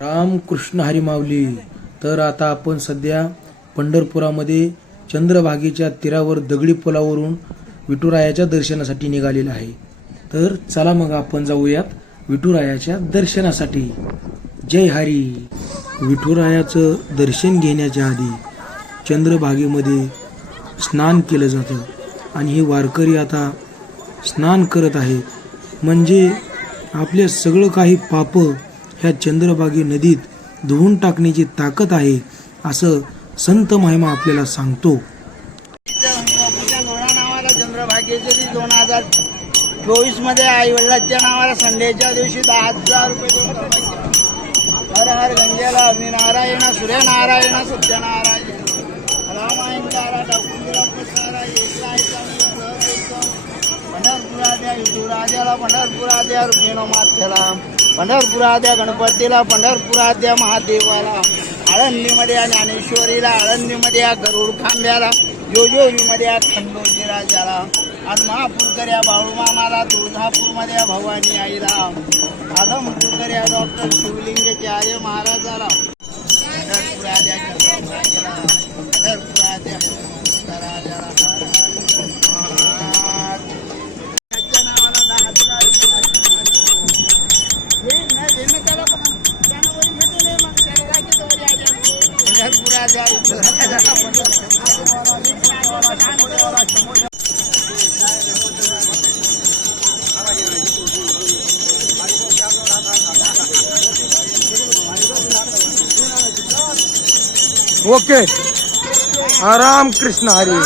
रामकृष्ण हरी माऊली. तर आता आपण सध्या पंढरपुरामध्ये चंद्रभागेच्या तीरावर दगडी पुलावरून विठुरायाच्या दर्शनासाठी निघालेला आहे. तर चला मग आपण जाऊयात विठुरायाच्या दर्शनासाठी. जय हरी. विठुरायाचं दर्शन घेण्याच्या आधी चंद्रभागेमध्ये स्नान केलं जातं आणि हे वारकरी आता स्नान करत आहेत. म्हणजे आपले सगळं काही पाप ह्या चंद्रभागी नदीत धुवून टाकण्याची ताकद आहे असं संत महिमा आपल्याला सांगतो. चंद्रभागेचे 2024 मध्ये आई वडिलांच्या नावाला संडेच्या दिवशी 10,000 रुपये. हर हर गंगेला अग्नि नारायण सूर्यनारायण सत्यनारायण रामायणकारा डाकुंजला प्रसारा पंढरपुराद्या विठुराजाला पंढरपुराद्या रुक्मिणी मातेला पंढरपुराद्या गणपतीला पंढरपुराद्या महादेवाला आळंदीमध्ये ज्ञानेश्वरीला आळंदीमध्ये गरुड खांब्याला जोजोरीमध्ये खंडोजी राजाला आज महापूरकर या बाळूमामाला तुळजापूरमध्ये भवानी आईला आदमपूरकर या डॉक्टर शिवलिंगाचार्य महाराजाला पंढरपुराद्या चंद्रभागेला पंढरपुराद्या राजाला ओके. रामकृष्ण हरी.